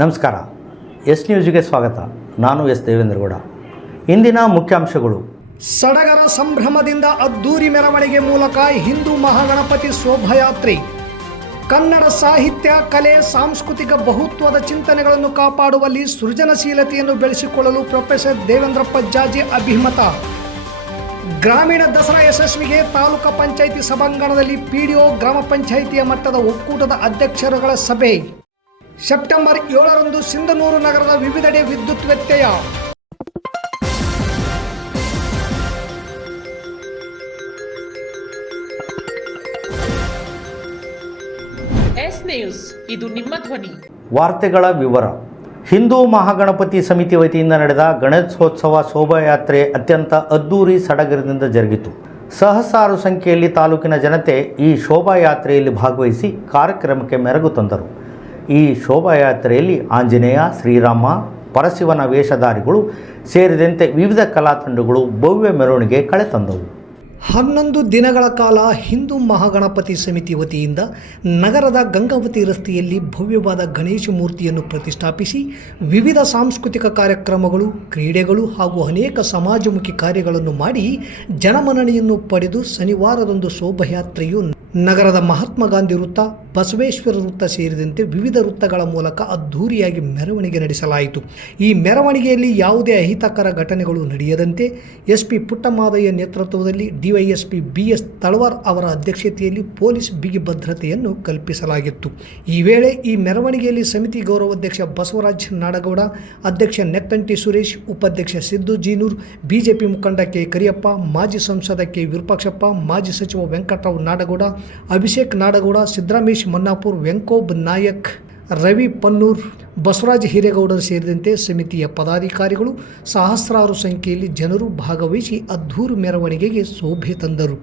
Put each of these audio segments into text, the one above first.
ನಮಸ್ಕಾರ. ಎಸ್ ನ್ಯೂಸ್ಗೆ ಸ್ವಾಗತ. ನಾನು ಎಸ್ ದೇವೇಂದ್ರಗೌಡ. ಇಂದಿನ ಮುಖ್ಯಾಂಶಗಳು. ಸಡಗರ ಸಂಭ್ರಮದಿಂದ ಅದ್ದೂರಿ ಮೆರವಣಿಗೆ ಮೂಲಕ ಹಿಂದೂ ಮಹಾಗಣಪತಿ ಶೋಭಾಯಾತ್ರೆ. ಕನ್ನಡ ಸಾಹಿತ್ಯ, ಕಲೆ, ಸಾಂಸ್ಕೃತಿಕ ಬಹುತ್ವದ ಚಿಂತನೆಗಳನ್ನು ಕಾಪಾಡುವಲ್ಲಿ ಸೃಜನಶೀಲತೆಯನ್ನು ಬೆಳೆಸಿಕೊಳ್ಳಲು ಪ್ರೊಫೆಸರ್ ದೇವೇಂದ್ರಪ್ಪ ಜಾಜಿ ಅಭಿಮತ. ಗ್ರಾಮೀಣ ದಸರಾ ಯಶಸ್ವಿಗೆ ತಾಲೂಕು ಪಂಚಾಯಿತಿ ಸಭಾಂಗಣದಲ್ಲಿ ಪಿಡಿಒ, ಗ್ರಾಮ ಪಂಚಾಯಿತಿಯ ಮಟ್ಟದ ಒಕ್ಕೂಟದ ಅಧ್ಯಕ್ಷರುಗಳ ಸಭೆ. ಸೆಪ್ಟೆಂಬರ್ 7ರಂದು ಸಿಂಧನೂರು ನಗರದ ವಿವಿಧೆಡೆ ವಿದ್ಯುತ್ ವ್ಯತ್ಯಯ. ಎಸ್ ನ್ಯೂಸ್, ಇದು ನಿಮ್ಮ ಧ್ವನಿ. ವಾರ್ತೆಗಳ ವಿವರ. ಹಿಂದೂ ಮಹಾಗಣಪತಿ ಸಮಿತಿ ವತಿಯಿಂದ ನಡೆದ ಗಣೇಶೋತ್ಸವ ಶೋಭಾಯಾತ್ರೆ ಅತ್ಯಂತ ಅದ್ದೂರಿ ಸಡಗರದಿಂದ ಜರುಗಿತು. ಸಹಸ್ರಾರು ಸಂಖ್ಯೆಯಲ್ಲಿ ತಾಲೂಕಿನ ಜನತೆ ಈ ಶೋಭಾಯಾತ್ರೆಯಲ್ಲಿ ಭಾಗವಹಿಸಿ ಕಾರ್ಯಕ್ರಮಕ್ಕೆ ಮೆರುಗು ತಂದರು. ಈ ಶೋಭಾಯಾತ್ರೆಯಲ್ಲಿ ಆಂಜನೇಯ, ಶ್ರೀರಾಮ, ಪರಶಿವನ ವೇಷಧಾರಿಗಳು ಸೇರಿದಂತೆ ವಿವಿಧ ಕಲಾ ತಂಡಗಳು ಭವ್ಯ ಮೆರವಣಿಗೆ ಕಳೆತಂದವು. 11 ದಿನಗಳ ಕಾಲ ಹಿಂದೂ ಮಹಾಗಣಪತಿ ಸಮಿತಿ ವತಿಯಿಂದ ನಗರದ ಗಂಗಾವತಿ ರಸ್ತೆಯಲ್ಲಿ ಭವ್ಯವಾದ ಗಣೇಶ ಮೂರ್ತಿಯನ್ನು ಪ್ರತಿಷ್ಠಾಪಿಸಿ ವಿವಿಧ ಸಾಂಸ್ಕೃತಿಕ ಕಾರ್ಯಕ್ರಮಗಳು, ಕ್ರೀಡೆಗಳು ಹಾಗೂ ಅನೇಕ ಸಮಾಜಮುಖಿ ಕಾರ್ಯಗಳನ್ನು ಮಾಡಿ ಜನಮನ್ನಣೆಯನ್ನು ಪಡೆದು ಶನಿವಾರದಂದು ಶೋಭಾಯಾತ್ರೆಯು ನಗರದ ಮಹಾತ್ಮ ಗಾಂಧಿ ವೃತ್ತ, ಬಸವೇಶ್ವರ ವೃತ್ತ ಸೇರಿದಂತೆ ವಿವಿಧ ವೃತ್ತಗಳ ಮೂಲಕ ಅದ್ಧೂರಿಯಾಗಿ ಮೆರವಣಿಗೆ ನಡೆಸಲಾಯಿತು. ಈ ಮೆರವಣಿಗೆಯಲ್ಲಿ ಯಾವುದೇ ಅಹಿತಕರ ಘಟನೆಗಳು ನಡೆಯದಂತೆ ಎಸ್ಪಿ ಪುಟ್ಟಮಾದಯ್ಯ ನೇತೃತ್ವದಲ್ಲಿ ಡಿವೈಎಸ್ಪಿ BS ತಳವಾರ್ ಅವರ ಅಧ್ಯಕ್ಷತೆಯಲ್ಲಿ ಪೊಲೀಸ್ ಬಿಗಿ ಭದ್ರತೆಯನ್ನು ಕಲ್ಪಿಸಲಾಗಿತ್ತು. ಈ ವೇಳೆ ಈ ಮೆರವಣಿಗೆಯಲ್ಲಿ ಸಮಿತಿ ಗೌರವಾಧ್ಯಕ್ಷ ಬಸವರಾಜ್ ನಾಡಗೌಡ, ಅಧ್ಯಕ್ಷ ನೆತ್ತಂಟಿ ಸುರೇಶ್, ಉಪಾಧ್ಯಕ್ಷ ಸಿದ್ದು ಜೀನೂರ್, ಬಿಜೆಪಿ ಮುಖಂಡ ಕೆ ಕರಿಯಪ್ಪ, ಮಾಜಿ ಸಂಸದ ಕೆ ವಿರೂಪಾಕ್ಷಪ್ಪ, ಮಾಜಿ ಸಚಿವ ವೆಂಕಟರಾವ್ ನಾಡಗೌಡ, ಅಭಿಷೇಕ್ ನಾಡಗೌಡ, ಸಿದ್ದರಾಮೇಶ್ ಮನ್ನಾಪುರ್, ವೆಂಕೋಬ್ ನಾಯಕ್, ರವಿ ಪನ್ನೂರ್, ಬಸವರಾಜ್ ಹಿರೇಗೌಡರು ಸೇರಿದಂತೆ ಸಮಿತಿಯ ಪದಾಧಿಕಾರಿಗಳು ಸಹಸ್ರಾರು ಸಂಖ್ಯೆಯಲ್ಲಿ ಜನರು ಭಾಗವಹಿಸಿ ಅದ್ಧೂರಿ ಮೆರವಣಿಗೆಗೆ ಶೋಭೆ ತಂದರು.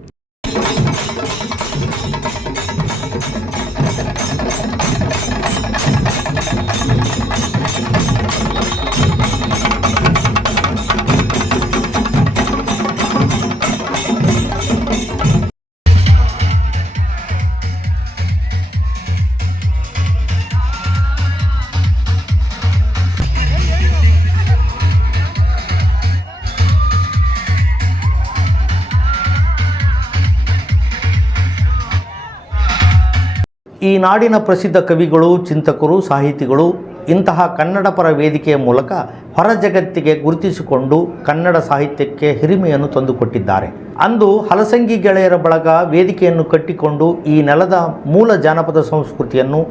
ಈ ನಾಡಿನ ಪ್ರಸಿದ್ಧ ಕವಿಗಳು, ಚಿಂತಕರು, ಸಾಹಿತಿಗಳು ಇಂತಹ ಕನ್ನಡ ಪರ ವೇದಿಕೆಯ ಮೂಲಕ ಹೊರ ಜಗತ್ತಿಗೆ ಗುರುತಿಸಿಕೊಂಡು ಕನ್ನಡ ಸಾಹಿತ್ಯಕ್ಕೆ ಹಿರಿಮೆಯನ್ನು ತಂದುಕೊಟ್ಟಿದ್ದಾರೆ. ಅಂದು ಹಲಸಂಗಿ ಗೆಳೆಯರ ಬಳಗ ವೇದಿಕೆಯನ್ನು ಕಟ್ಟಿಕೊಂಡು ಈ ನೆಲದ ಮೂಲ ಜಾನಪದ ಸಂಸ್ಕೃತಿಯನ್ನು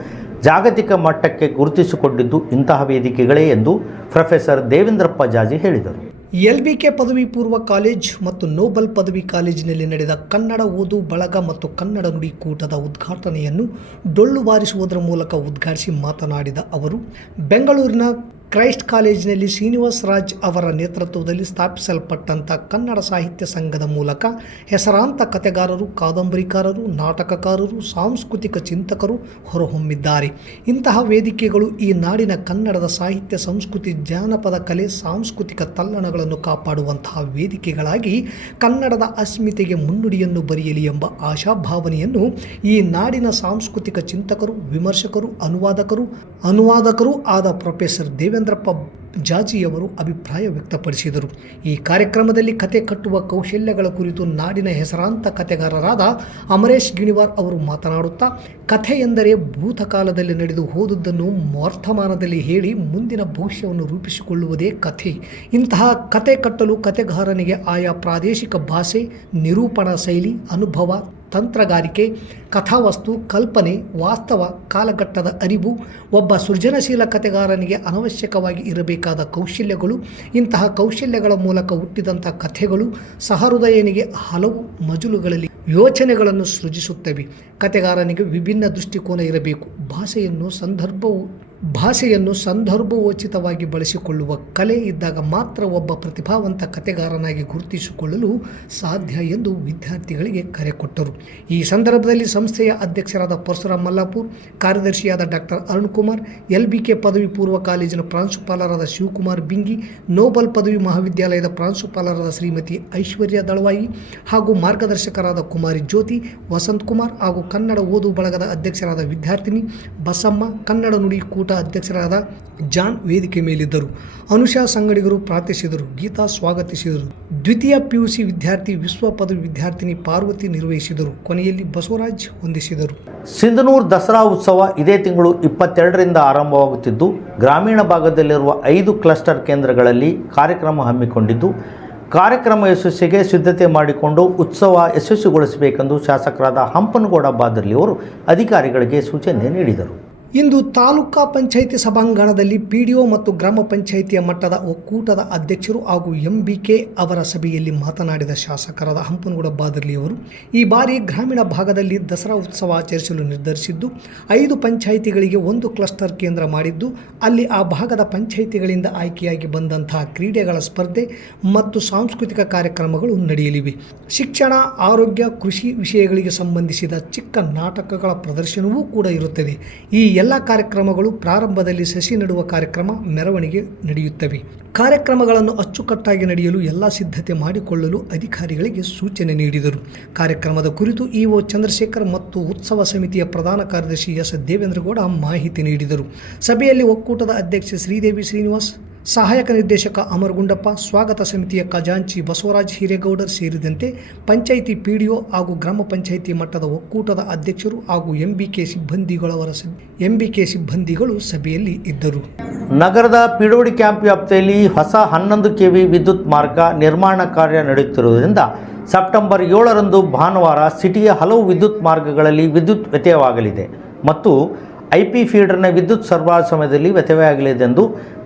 ಜಾಗತಿಕ ಮಟ್ಟಕ್ಕೆ ಗುರುತಿಸಿಕೊಂಡಿದ್ದು ಇಂತಹ ವೇದಿಕೆಗಳೇ ಎಂದು ಪ್ರೊಫೆಸರ್ ದೇವೇಂದ್ರಪ್ಪ ಜಾಜಿ ಹೇಳಿದರು. LBK ಪದವಿ ಪೂರ್ವ ಕಾಲೇಜ್ ಮತ್ತು ನೋಬಲ್ ಪದವಿ ಕಾಲೇಜಿನಲ್ಲಿ ನಡೆದ ಕನ್ನಡ ಓದು ಬಳಗ ಮತ್ತು ಕನ್ನಡ ನುಡಿ ಕೂಟದ ಉದ್ಘಾಟನೆಯನ್ನು ಡೊಳ್ಳು ಬಾರಿಸುವುದರ ಮೂಲಕ ಉದ್ಘಾಟಿಸಿ ಮಾತನಾಡಿದ ಅವರು, ಬೆಂಗಳೂರಿನ ಕ್ರೈಸ್ಟ್ ಕಾಲೇಜಿನಲ್ಲಿ ಶ್ರೀನಿವಾಸ್ ರಾಜ್ ಅವರ ನೇತೃತ್ವದಲ್ಲಿ ಸ್ಥಾಪಿಸಲ್ಪಟ್ಟಂಥ ಕನ್ನಡ ಸಾಹಿತ್ಯ ಸಂಘದ ಮೂಲಕ ಹೆಸರಾಂತ ಕಥೆಗಾರರು, ಕಾದಂಬರಿಕಾರರು, ನಾಟಕಕಾರರು, ಸಾಂಸ್ಕೃತಿಕ ಚಿಂತಕರು ಹೊರಹೊಮ್ಮಿದ್ದಾರೆ. ಇಂತಹ ವೇದಿಕೆಗಳು ಈ ನಾಡಿನ ಕನ್ನಡದ ಸಾಹಿತ್ಯ, ಸಂಸ್ಕೃತಿ, ಜಾನಪದ ಕಲೆ, ಸಾಂಸ್ಕೃತಿಕ ತಲ್ಲಣಗಳನ್ನು ಕಾಪಾಡುವಂತಹ ವೇದಿಕೆಗಳಾಗಿ ಕನ್ನಡದ ಅಸ್ಮಿತೆಗೆ ಮುನ್ನುಡಿಯನ್ನು ಬರೆಯಲಿ ಎಂಬ ಆಶಾಭಾವನೆಯನ್ನು ಈ ನಾಡಿನ ಸಾಂಸ್ಕೃತಿಕ ಚಿಂತಕರು, ವಿಮರ್ಶಕರು, ಅನುವಾದಕರು ಆದ ಪ್ರೊಫೆಸರ್ ದೇವೇಂದ್ರಪ್ಪ ಜಾಜಿಯವರು ಅಭಿಪ್ರಾಯ ವ್ಯಕ್ತಪಡಿಸಿದರು. ಈ ಕಾರ್ಯಕ್ರಮದಲ್ಲಿ ಕತೆ ಕಟ್ಟುವ ಕೌಶಲ್ಯಗಳ ಕುರಿತು ನಾಡಿನ ಹೆಸರಾಂತ ಕಥೆಗಾರರಾದ ಅಮರೇಶ್ ಗಿಣಿವಾರ್ ಅವರು ಮಾತನಾಡುತ್ತಾ, ಕಥೆ ಎಂದರೆ ಭೂತಕಾಲದಲ್ಲಿ ನಡೆದು ಹೋದುದನ್ನು ವರ್ತಮಾನದಲ್ಲಿ ಹೇಳಿ ಮುಂದಿನ ಭವಿಷ್ಯವನ್ನು ರೂಪಿಸಿಕೊಳ್ಳುವುದೇ ಕಥೆ. ಇಂತಹ ಕತೆ ಕಟ್ಟಲು ಕಥೆಗಾರನಿಗೆ ಆಯಾ ಪ್ರಾದೇಶಿಕ ಭಾಷೆ, ನಿರೂಪಣಾ ಶೈಲಿ, ಅನುಭವ, ತಂತ್ರಗಾರಿಕೆ, ಕಥಾವಸ್ತು, ಕಲ್ಪನೆ, ವಾಸ್ತವ, ಕಾಲಘಟ್ಟದ ಅರಿವು, ಒಬ್ಬ ಸೃಜನಶೀಲ ಕಥೆಗಾರನಿಗೆ ಅನವಶ್ಯಕವಾಗಿ ಇರಬೇಕಾದ ಕೌಶಲ್ಯಗಳು. ಇಂತಹ ಕೌಶಲ್ಯಗಳ ಮೂಲಕ ಹುಟ್ಟಿದಂಥ ಕಥೆಗಳು ಸಹೃದಯನಿಗೆ ಹಲವು ಮಜಲುಗಳಲ್ಲಿ ಯೋಚನೆಗಳನ್ನು ಸೃಜಿಸುತ್ತವೆ. ಕಥೆಗಾರನಿಗೆ ವಿಭಿನ್ನ ದೃಷ್ಟಿಕೋನ ಇರಬೇಕು. ಭಾಷೆಯನ್ನು ಸಂದರ್ಭೋಚಿತವಾಗಿ ಬಳಸಿಕೊಳ್ಳುವ ಕಲೆ ಇದ್ದಾಗ ಮಾತ್ರ ಒಬ್ಬ ಪ್ರತಿಭಾವಂತ ಕಥೆಗಾರನಾಗಿ ಗುರುತಿಸಿಕೊಳ್ಳಲು ಸಾಧ್ಯ ಎಂದು ವಿದ್ಯಾರ್ಥಿಗಳಿಗೆ ಕರೆ ಕೊಟ್ಟರು. ಈ ಸಂದರ್ಭದಲ್ಲಿ ಸಂಸ್ಥೆಯ ಅಧ್ಯಕ್ಷರಾದ ಪರಶುರಾಮ್ ಮಲ್ಲಾಪುರ್, ಕಾರ್ಯದರ್ಶಿಯಾದ ಡಾಕ್ಟರ್ ಅರುಣ್ ಕುಮಾರ್, LBK ಪದವಿ ಪೂರ್ವ ಕಾಲೇಜಿನ ಪ್ರಾಂಶುಪಾಲರಾದ ಶಿವಕುಮಾರ್ ಬಿಂಗಿ, ನೋಬಲ್ ಪದವಿ ಮಹಾವಿದ್ಯಾಲಯದ ಪ್ರಾಂಶುಪಾಲರಾದ ಶ್ರೀಮತಿ ಐಶ್ವರ್ಯ ದಳವಾಯಿ ಹಾಗೂ ಮಾರ್ಗದರ್ಶಕರಾದ ಕುಮಾರಿ ಜ್ಯೋತಿ, ವಸಂತ್ ಕುಮಾರ್ ಹಾಗೂ ಕನ್ನಡ ಓದು ಬಳಗದ ಅಧ್ಯಕ್ಷರಾದ ವಿದ್ಯಾರ್ಥಿನಿ ಬಸಮ್ಮ, ಕನ್ನಡ ನುಡಿ ಕೂಟ ಅಧ್ಯಕ್ಷರಾದ ಜಾನ್ ವೇದಿಕೆ ಮೇಲಿದ್ದರು. ಅನುಷಾ ಸಂಗಡಿಗರು ಪ್ರಾರ್ಥಿಸಿದರು. ಗೀತಾ ಸ್ವಾಗತಿಸಿದರು. ದ್ವಿತೀಯ PUC ವಿದ್ಯಾರ್ಥಿ ವಿಶ್ವ ಪದವಿ ವಿದ್ಯಾರ್ಥಿನಿ ಪಾರ್ವತಿ ನಿರ್ವಹಿಸಿದರು. ಕೊನೆಯಲ್ಲಿ ಬಸವರಾಜ್ ವಂದಿಸಿದರು. ಸಿಂಧನೂರು ದಸರಾ ಉತ್ಸವ ಇದೇ ತಿಂಗಳು 22ರಿಂದ ಆರಂಭವಾಗುತ್ತಿದ್ದು, ಗ್ರಾಮೀಣ ಭಾಗದಲ್ಲಿರುವ 5 ಕ್ಲಸ್ಟರ್ ಕೇಂದ್ರಗಳಲ್ಲಿ ಕಾರ್ಯಕ್ರಮ ಹಮ್ಮಿಕೊಂಡಿದ್ದು, ಕಾರ್ಯಕ್ರಮ ಯಶಸ್ಸಿಗೆ ಸಿದ್ಧತೆ ಮಾಡಿಕೊಂಡು ಉತ್ಸವ ಯಶಸ್ವಿಗೊಳಿಸಬೇಕೆಂದು ಶಾಸಕರಾದ ಹಂಪನಗೌಡ ಬಾದರ್ಲಿ ಅವರು ಅಧಿಕಾರಿಗಳಿಗೆ ಸೂಚನೆ ನೀಡಿದರು. ಇಂದು ತಾಲೂಕಾ ಪಂಚಾಯಿತಿ ಸಭಾಂಗಣದಲ್ಲಿ PDO ಮತ್ತು ಗ್ರಾಮ ಪಂಚಾಯಿತಿಯ ಮಟ್ಟದ ಒಕ್ಕೂಟದ ಅಧ್ಯಕ್ಷರು ಹಾಗೂ MBK ಅವರ ಸಭೆಯಲ್ಲಿ ಮಾತನಾಡಿದ ಶಾಸಕರಾದ ಹಂಪನಗೌಡ ಬಾದರ್ಲಿ ಅವರು ಈ ಬಾರಿ ಗ್ರಾಮೀಣ ಭಾಗದಲ್ಲಿ ದಸರಾ ಉತ್ಸವ ಆಚರಿಸಲು ನಿರ್ಧರಿಸಿದ್ದು 5 ಪಂಚಾಯಿತಿಗಳಿಗೆ 1 ಕ್ಲಸ್ಟರ್ ಕೇಂದ್ರ ಮಾಡಿದ್ದು, ಅಲ್ಲಿ ಆ ಭಾಗದ ಪಂಚಾಯಿತಿಗಳಿಂದ ಆಯ್ಕೆಯಾಗಿ ಬಂದಂತಹ ಕ್ರೀಡೆಗಳ ಸ್ಪರ್ಧೆ ಮತ್ತು ಸಾಂಸ್ಕೃತಿಕ ಕಾರ್ಯಕ್ರಮಗಳು ನಡೆಯಲಿವೆ. ಶಿಕ್ಷಣ, ಆರೋಗ್ಯ, ಕೃಷಿ ವಿಷಯಗಳಿಗೆ ಸಂಬಂಧಿಸಿದ ಚಿಕ್ಕ ನಾಟಕಗಳ ಪ್ರದರ್ಶನವೂ ಕೂಡ ಇರುತ್ತದೆ. ಈ ಎಲ್ಲ ಕಾರ್ಯಕ್ರಮಗಳು ಪ್ರಾರಂಭದಲ್ಲಿ ಸಸಿ ನೆಡುವ ಕಾರ್ಯಕ್ರಮ, ಮೆರವಣಿಗೆ ನಡೆಯುತ್ತವೆ. ಕಾರ್ಯಕ್ರಮಗಳನ್ನು ಅಚ್ಚುಕಟ್ಟಾಗಿ ನಡೆಯಲು ಎಲ್ಲ ಸಿದ್ಧತೆ ಮಾಡಿಕೊಳ್ಳಲು ಅಧಿಕಾರಿಗಳಿಗೆ ಸೂಚನೆ ನೀಡಿದರು. ಕಾರ್ಯಕ್ರಮದ ಕುರಿತು EO ಚಂದ್ರಶೇಖರ್ ಮತ್ತು ಉತ್ಸವ ಸಮಿತಿಯ ಪ್ರಧಾನ ಕಾರ್ಯದರ್ಶಿ S ದೇವೇಂದ್ರಗೌಡ ಮಾಹಿತಿ ನೀಡಿದರು. ಸಭೆಯಲ್ಲಿ ಒಕ್ಕೂಟದ ಅಧ್ಯಕ್ಷೆ ಶ್ರೀದೇವಿ ಶ್ರೀನಿವಾಸ್, ಸಹಾಯಕ ನಿರ್ದೇಶಕ ಅಮರಗುಂಡಪ್ಪ, ಸ್ವಾಗತ ಸಮಿತಿಯ ಖಜಾಂಚಿ ಬಸವರಾಜ್ ಹಿರೇಗೌಡರ್ ಸೇರಿದಂತೆ ಪಂಚಾಯಿತಿ PDO ಹಾಗೂ ಗ್ರಾಮ ಪಂಚಾಯಿತಿ ಮಟ್ಟದ ಒಕ್ಕೂಟದ ಅಧ್ಯಕ್ಷರು ಹಾಗೂ MBK ಸಿಬ್ಬಂದಿಗಳು ಸಭೆಯಲ್ಲಿ ಇದ್ದರು. ನಗರದ ಪಿಡೋಡಿ ಕ್ಯಾಂಪ್ ವ್ಯಾಪ್ತಿಯಲ್ಲಿ ಹೊಸ 11 kV ವಿದ್ಯುತ್ ಮಾರ್ಗ ನಿರ್ಮಾಣ ಕಾರ್ಯ ನಡೆಯುತ್ತಿರುವುದರಿಂದ ಸೆಪ್ಟೆಂಬರ್ 7ರಂದು ಭಾನುವಾರ ಸಿಟಿಯ ಹಲವು ವಿದ್ಯುತ್ ಮಾರ್ಗಗಳಲ್ಲಿ ವಿದ್ಯುತ್ ವ್ಯತ್ಯಯವಾಗಲಿದೆ ಮತ್ತು IP ಫೀಡರ್ನ ವಿದ್ಯುತ್ ಸರಬರಾಜು ಸಮಯದಲ್ಲಿ ವ್ಯತ್ಯಯವಾಗಲಿದೆ ಎಂದು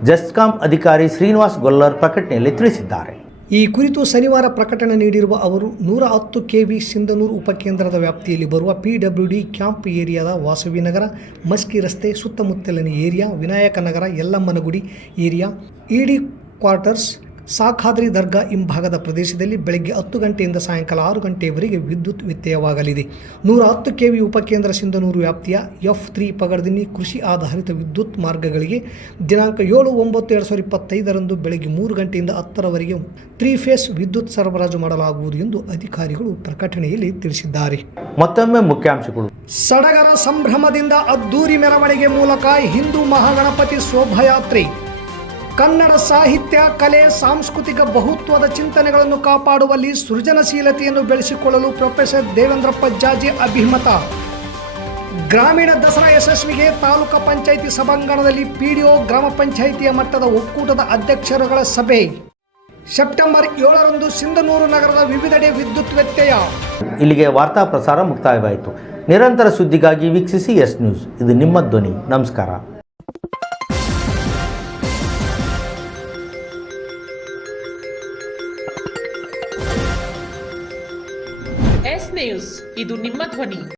ಜೆಸ್ಕಾಂ ಅಧಿಕಾರಿ ಶ್ರೀನಿವಾಸ್ ಗೊಲ್ಲರ್ ಪ್ರಕಟಣೆಯಲ್ಲಿ ತಿಳಿಸಿದ್ದಾರೆ. ಈ ಕುರಿತು ಶನಿವಾರ ಪ್ರಕಟಣೆ ನೀಡಿರುವ ಅವರು 110 kV ಸಿಂಧನೂರು ಉಪಕೇಂದ್ರದ ವ್ಯಾಪ್ತಿಯಲ್ಲಿ ಬರುವ PWD ಕ್ಯಾಂಪ್ ಏರಿಯಾದ ವಾಸವಿ ನಗರ, ಮಸ್ಕಿ ರಸ್ತೆ ಸುತ್ತಮುತ್ತಲಿನ ಏರಿಯಾ, ವಿನಾಯಕ ನಗರ, ಯಲ್ಲಮ್ಮನಗುಡಿ ಏರಿಯಾ, ED ಕ್ವಾರ್ಟರ್ಸ್, ಸಾಖಾದ್ರಿ ದರ್ಗಾ ಹಿಂಭಾಗದ ಪ್ರದೇಶದಲ್ಲಿ ಬೆಳಗ್ಗೆ 10 ಗಂಟೆಯಿಂದ ಸಾಯಂಕಾಲ 6 ಗಂಟೆಯವರೆಗೆ ವಿದ್ಯುತ್ ವ್ಯತ್ಯಯವಾಗಲಿದೆ. 110 kV ಉಪಕೇಂದ್ರ ಸಿಂಧನೂರು ವ್ಯಾಪ್ತಿಯ F3 ಪಗಡ್ದಿನ್ನಿ ಕೃಷಿ ಆಧಾರಿತ ವಿದ್ಯುತ್ ಮಾರ್ಗಗಳಿಗೆ ದಿನಾಂಕ 7/9/2025ರಂದು ಬೆಳಗ್ಗೆ 3 ಗಂಟೆಯಿಂದ 10ರವರೆಗೆ 3 ಫೇಸ್ ವಿದ್ಯುತ್ ಸರಬರಾಜು ಮಾಡಲಾಗುವುದು ಎಂದು ಅಧಿಕಾರಿಗಳು ಪ್ರಕಟಣೆಯಲ್ಲಿ ತಿಳಿಸಿದ್ದಾರೆ. ಮತ್ತೊಮ್ಮೆ ಮುಖ್ಯಾಂಶಗಳು. ಸಡಗರ ಸಂಭ್ರಮದಿಂದ ಅದ್ದೂರಿ ಮೆರವಣಿಗೆ ಮೂಲಕ ಹಿಂದೂ ಮಹಾಗಣಪತಿ ಶೋಭಾಯಾತ್ರೆ. ಕನ್ನಡ ಸಾಹಿತ್ಯ, ಕಲೆ, ಸಾಂಸ್ಕೃತಿಕ ಬಹುತ್ವದ ಚಿಂತನೆಗಳನ್ನು ಕಾಪಾಡುವಲ್ಲಿ ಸೃಜನಶೀಲತೆಯನ್ನು ಬೆಳೆಸಿಕೊಳ್ಳಲು ಪ್ರೊಫೆಸರ್ ದೇವೇಂದ್ರಪ್ಪ ಜಾಜಿ ಅಭಿಮತ. ಗ್ರಾಮೀಣ ದಸರಾ ಯಶಸ್ವಿಗೆ ತಾಲೂಕಾ ಪಂಚಾಯಿತಿ ಸಭಾಂಗಣದಲ್ಲಿ PDO ಗ್ರಾಮ ಪಂಚಾಯಿತಿಯ ಮಟ್ಟದ ಒಕ್ಕೂಟದ ಅಧ್ಯಕ್ಷರುಗಳ ಸಭೆ. ಸೆಪ್ಟೆಂಬರ್ 7ರಂದು ಸಿಂಧನೂರು ನಗರದ ವಿವಿಧೆಡೆ ವಿದ್ಯುತ್ ವ್ಯತ್ಯಯ. ಇಲ್ಲಿಗೆ ವಾರ್ತಾ ಪ್ರಸಾರ ಮುಕ್ತಾಯವಾಯಿತು. ನಿರಂತರ ಸುದ್ದಿಗಾಗಿ ವೀಕ್ಷಿಸಿ S ನ್ಯೂಸ್. ಇದು ನಿಮ್ಮ ಧ್ವನಿ. ನಮಸ್ಕಾರ. S ನ್ಯೂಸ್, ಇದು ನಿಮ್ಮ ಧ್ವನಿ.